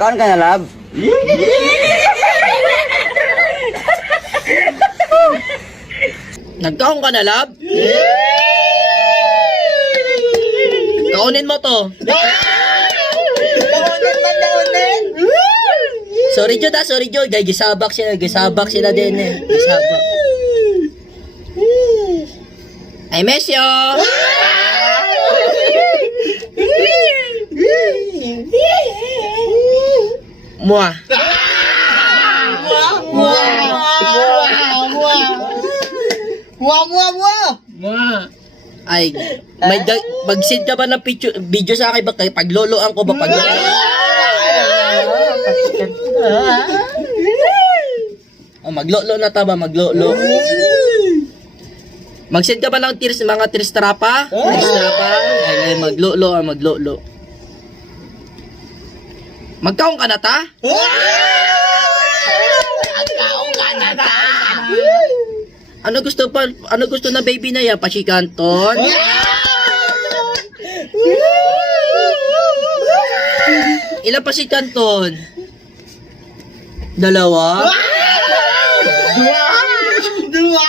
Kaon ka na, love? Nagkaon ka na, love? Kaunin mo to. Kaunin man, kaunin. Sorry, Jod ah. Sorry, Jod. Gay, gisabak sila. Gisabak sila din eh. Gisabak. I miss you. Mua. Wow, wow, wow. Wow, wow, wow. Ay, may da- mag-send ka ba ng picture, video sa akin ba? Kaya pagloloan ko ba? Pagloloan. Oh, maglolo na ta ba? Maglolo. Mag-send ka ba ng tirs, mga tristrapa? Tristrapa? Ay, ay, maglolo, ah, maglolo. Magkaon ka na ta? Kaong ka na ta. Ano gusto pa? Ano gusto na baby na yan? Pasikanton? Ilan pasikanton? Dalawa? Dua.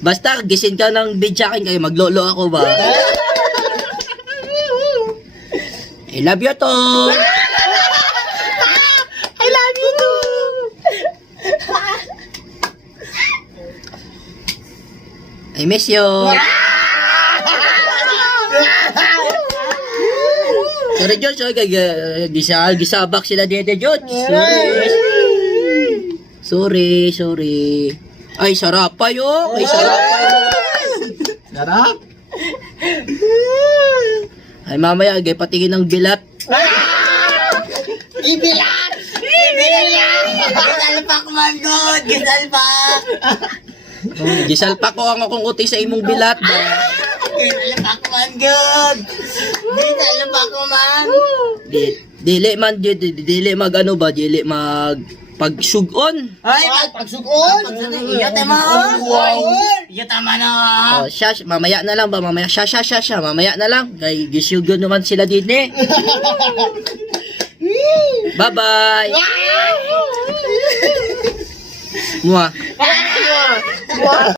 Basta gising ka ng bidyakin kayo, maglolo ako ba? I love you to. I love you too. I miss you. Sorry, Diyos. Sorry, gisa, gisabak sila dito, Diyos. Sorry. Sorry, sorry. Ay, sarap pa yun. Ay, sarap pa yun. Sarap. Ay, mamaya, gay patingin ng bilat. Ibilat! Ibilat! Gisalpak man good! Gisalpak! Gisalpa ko ang akong uti sa imong bilat. Gisalpak man good! Gisalpak man! Di, dili man, di, di, dili mag ano ba, dili mag pagsugon. Ay, pagsugon! Iya tama! Iya tama na! Oh, siya, mamaya na lang ba, mamaya, siya, siya, siya, siya, mamaya na lang. Kay gisugon naman sila din eh. Bye-bye. Mua.